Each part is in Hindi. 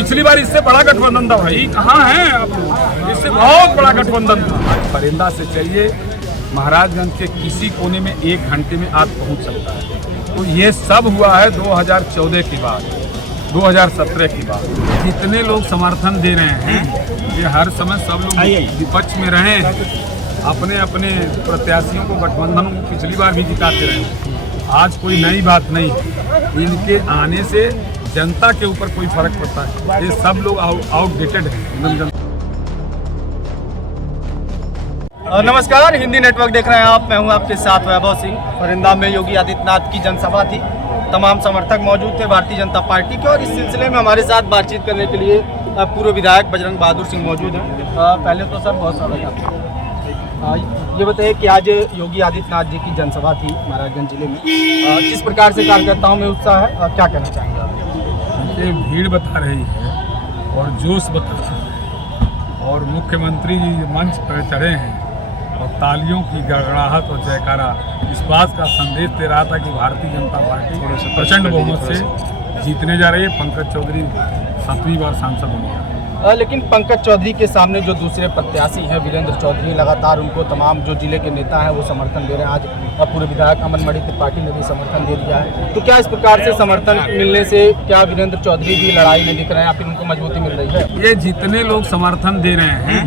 पिछली बार इससे बड़ा गठबंधन था भाई, कहाँ हैं आप लोग? इससे बहुत बड़ा गठबंधन था। परिंदा से चलिए महाराजगंज के किसी कोने में 1 घंटे में आज पहुंच सकता है। तो ये सब हुआ है 2014 की बात, 2017 की बात। जितने लोग समर्थन दे रहे हैं ये हर समय सब लोग विपक्ष में रहे हैं, अपने अपने प्रत्याशियों को गठबंधन को पिछली बार भी जिताते रहे। आज कोई नई बात नहीं, इनके आने से जनता के ऊपर कोई फर्क पड़ता है। ये सब लोग आउटडेटेड हैं। नमस्कार, हिंदी नेटवर्क देख रहे हैं आप। मैं हूं आपके साथ वैभव सिंह। परिंदा में योगी आदित्यनाथ की जनसभा थी, तमाम समर्थक मौजूद थे भारतीय जनता पार्टी के, और इस सिलसिले में हमारे साथ बातचीत करने के लिए पूर्व विधायक बजरंग बहादुर सिंह मौजूद हैं। पहले तो सर बहुत स्वागत है आपका। ये बताइए कि आज योगी आदित्यनाथ जी की जनसभा थी महाराजगंज जिले में, किस प्रकार से कार्यकर्ताओं में उत्साह है और क्या कहना चाहेंगे आप? ये भीड़ बता रही है और जोश बता रही है, और मुख्यमंत्री जी मंच पर चढ़े हैं और तालियों की गड़गड़ाहट और जयकारा इस बात का संदेश दे रहा था कि भारतीय जनता पार्टी प्रचंड बहुमत से जीतने जा रही है। पंकज चौधरी 7वीं बार सांसद होंगे। लेकिन पंकज चौधरी के सामने जो दूसरे प्रत्याशी हैं वीरेंद्र चौधरी, लगातार उनको तमाम जो जिले के नेता हैं वो समर्थन दे रहे हैं। आज पूर्व विधायक अमन मणि त्रिपाठी ने भी समर्थन दे दिया है। तो क्या इस प्रकार से समर्थन मिलने से क्या वीरेंद्र चौधरी भी लड़ाई में दिख रहे हैं या फिर उनको मजबूती मिल रही है? ये जितने लोग समर्थन दे रहे हैं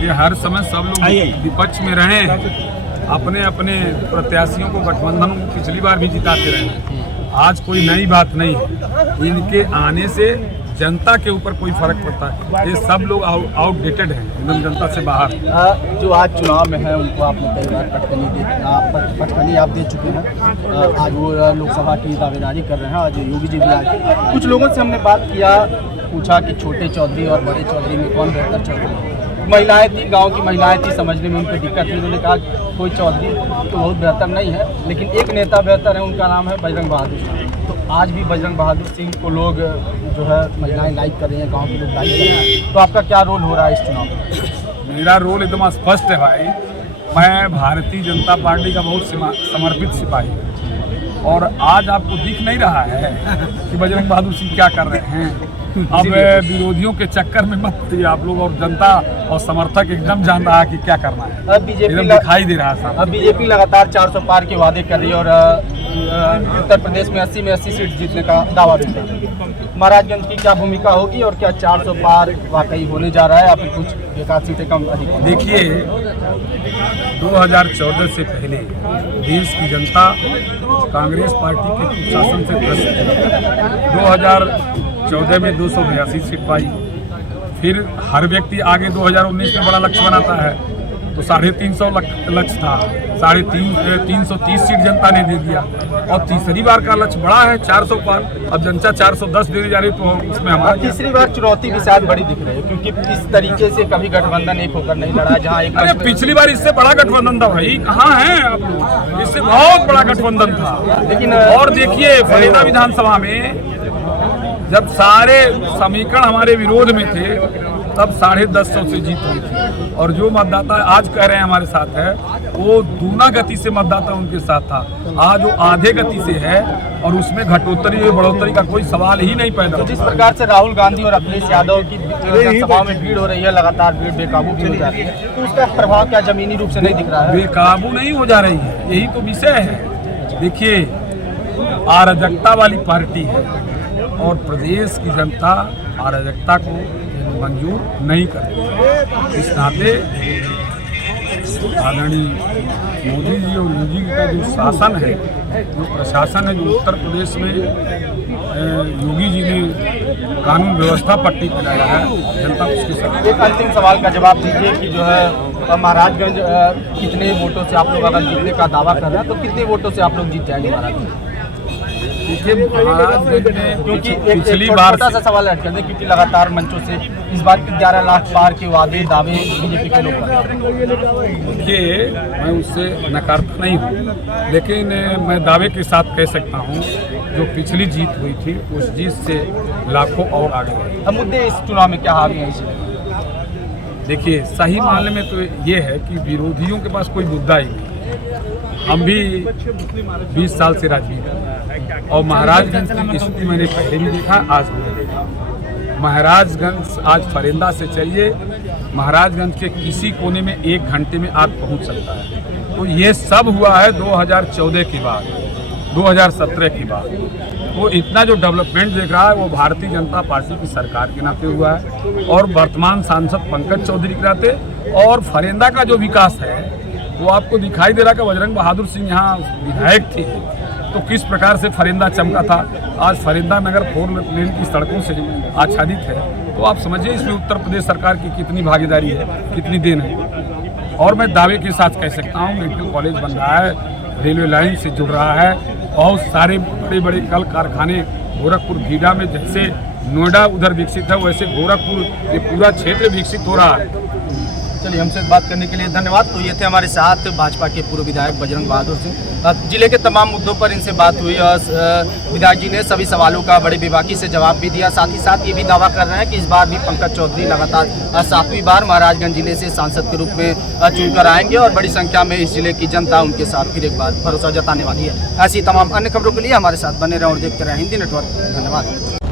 ये हर समय सब लोग विपक्ष में रहे हैं, अपने अपने प्रत्याशियों को गठबंधन को पिछली बार भी जिताते रहे। आज कोई नई बात नहीं, इनके आने से जनता के ऊपर कोई फर्क पड़ता है। ये सब लोग आउटडेटेड हैं, एकदम जनता से बाहर। जो आज चुनाव में है उनको आपने कई बार पटकनी आप दे चुके हैं। आज वो लोकसभा की दावेदारी कर रहे हैं। आज योगी जी भी आज कुछ लोगों से हमने बात किया, पूछा कि छोटे चौधरी और बड़े चौधरी में कौन बेहतर चौधरी। महिलाएं थी, गांव की महिलाएं थी, समझने में उनको दिक्कत थी। उन्होंने कहा कोई चौधरी तो बहुत बेहतर नहीं है, लेकिन एक नेता बेहतर है, उनका नाम है बजरंग बहादुर सिंह। तो आज भी बजरंग बहादुर सिंह को लोग जो है महिलाएं लाइक कर रही हैं, गांव के लोग लाइक कर रहे हैं। तो आपका क्या रोल हो रहा है इस चुनाव में? मेरा रोल एकदम स्पष्ट है भाई। मैं भारतीय जनता पार्टी का बहुत समर्पित सिपाही हूँ, और आज आपको दिख नहीं रहा है कि बजरंग बहादुर सिंह क्या कर रहे हैं। अब विरोधियों के चक्कर में मत पड़िए आप लोग, और जनता और समर्थक एकदम जान रहा है कि क्या करना है। अब बीजेपी दिखाई दे रहा है। अब बीजेपी लगातार 400 पार के वादे कर रही है और उत्तर प्रदेश में 80 में 80 सीट जीतने का दावा भी है। महाराजगंज की क्या भूमिका होगी और क्या 400 पार वाकई होने जा रहा है या फिर कुछ 1 सीटें कम अधिक? देखिए, 2014 से पहले देश की जनता कांग्रेस पार्टी के कुशासन से त्रस्त थी। 2014 में 282 सीट पाई। फिर हर व्यक्ति आगे 2019 में बड़ा लक्ष्य बनाता है, तो 350 लक्ष्य था, 330 सीट जनता ने दे दिया। और तीसरी बार का लक्ष्य बड़ा है 400 पार। अब जनता 410 देने जा रही, तो उसमें हमारा तीसरी बार चुनौती भी शायद बड़ी दिख रही है, क्योंकि इस तरीके से कभी गठबंधन एक होकर नहीं लड़ा जहाँ एक। अरे पिछली बार इससे बड़ा गठबंधन था भाई, कहाँ हैं आप लोग? इससे बहुत बड़ा गठबंधन था। लेकिन और देखिए, फरीदा विधानसभा में जब सारे समीकरण हमारे विरोध में थे तब 150 से जीत हुई थी, और जो मतदाता आज कह रहे हैं हमारे साथ है वो दूना गति से मतदाता उनके साथ था। आज वो आधे गति से है, और उसमें घटोत्तरी और बढ़ोत्तरी का कोई सवाल ही नहीं पैदा। तो जिस प्रकार से राहुल गांधी और अखिलेश यादव की जनसभाओं में भीड़ हो रही है, लगातार भीड़ बेकाबू भी हो जा रही है, तो उसका प्रभाव क्या जमीनी रूप से नहीं दिख रहा है? बेकाबू नहीं हो जा रही है, यही तो विषय है। देखिए, अराजकता वाली पार्टी है और प्रदेश की जनता अराजकता को मंजूर नहीं करती। इस नाते आदरणीय मोदी जी और योगी जी का जो शासन है, जो प्रशासन है, जो उत्तर प्रदेश में योगी जी ने कानून व्यवस्था पट्टी पिलाया है, जनता उसके साथ। एक अंतिम सवाल का जवाब दीजिए कि जो है महाराजगंज कितने वोटों से आप लोग अगर जीतने का दावा कर रहे हैं, तो कितने वोटों से आप लोग जीत जाएंगे महाराजगंज? देखिए, क्योंकि पिछली बार छोटा सा सवाल हट कर दें, क्योंकि लगातार मंचों से इस बात की 11 लाख पार के वादे दावे बीजेपी के लोग कर रहे हैं। देखिए, मैं उससे नकारता नहीं हूँ, लेकिन मैं दावे के साथ कह सकता हूँ जो पिछली जीत हुई थी उस जीत से लाखों और आगे गए। अब मुद्दे इस चुनाव में क्या हावी हैं? देखिए, सही मामले में तो ये है कि विरोधियों के पास कोई मुद्दा ही नहीं। हम भी 20 साल से राजनीति, और महाराजगंज की स्थिति मैंने पहले भी देखा, आज भी देखा। महाराजगंज आज फरेंदा से चलिए महाराजगंज के किसी कोने में 1 घंटे में आग पहुंच सकता है। तो ये सब हुआ है 2014 के बाद, 2017 के बाद। वो इतना जो डेवलपमेंट देख रहा है वो भारतीय जनता पार्टी की सरकार के नाते हुआ है और वर्तमान सांसद पंकज चौधरी के नाते। और फरेंदा का जो विकास है वो आपको दिखाई दे रहा है कि बजरंग बहादुर सिंह यहाँ विधायक थे तो किस प्रकार से फरेंदा चमका था। आज फरेंदा नगर 4 लेन की सड़कों से आच्छादित है। तो आप समझिए इसमें उत्तर प्रदेश सरकार की कितनी भागीदारी है, कितनी देन है। और मैं दावे के साथ कह सकता हूँ मेडिकल कॉलेज बन रहा है, रेलवे लाइन से जुड़ रहा है, बहुत सारे बड़े बड़े कल कारखाने गोरखपुर भीड़ा में जैसे नोएडा उधर विकसित है वैसे गोरखपुर ये पूरा क्षेत्र विकसित हो रहा है। चलिए, हमसे बात करने के लिए धन्यवाद। तो ये थे हमारे साथ भाजपा के पूर्व विधायक बजरंग बहादुर सिंह। जिले के तमाम मुद्दों पर इनसे बात हुई और विधायक जी ने सभी सवालों का बड़े बेबाकी से जवाब भी दिया। साथ ही साथ ये भी दावा कर रहे हैं कि इस बार भी पंकज चौधरी लगातार 7वीं बार महाराजगंज जिले से सांसद के रूप में चुनकर आएंगे और बड़ी संख्या में इस जिले की जनता उनके साथ फिर एक बार भरोसा जताने वाली है। ऐसी तमाम अन्य खबरों के लिए हमारे साथ बने रहें और देखते रहें हिंदी नेटवर्क। धन्यवाद।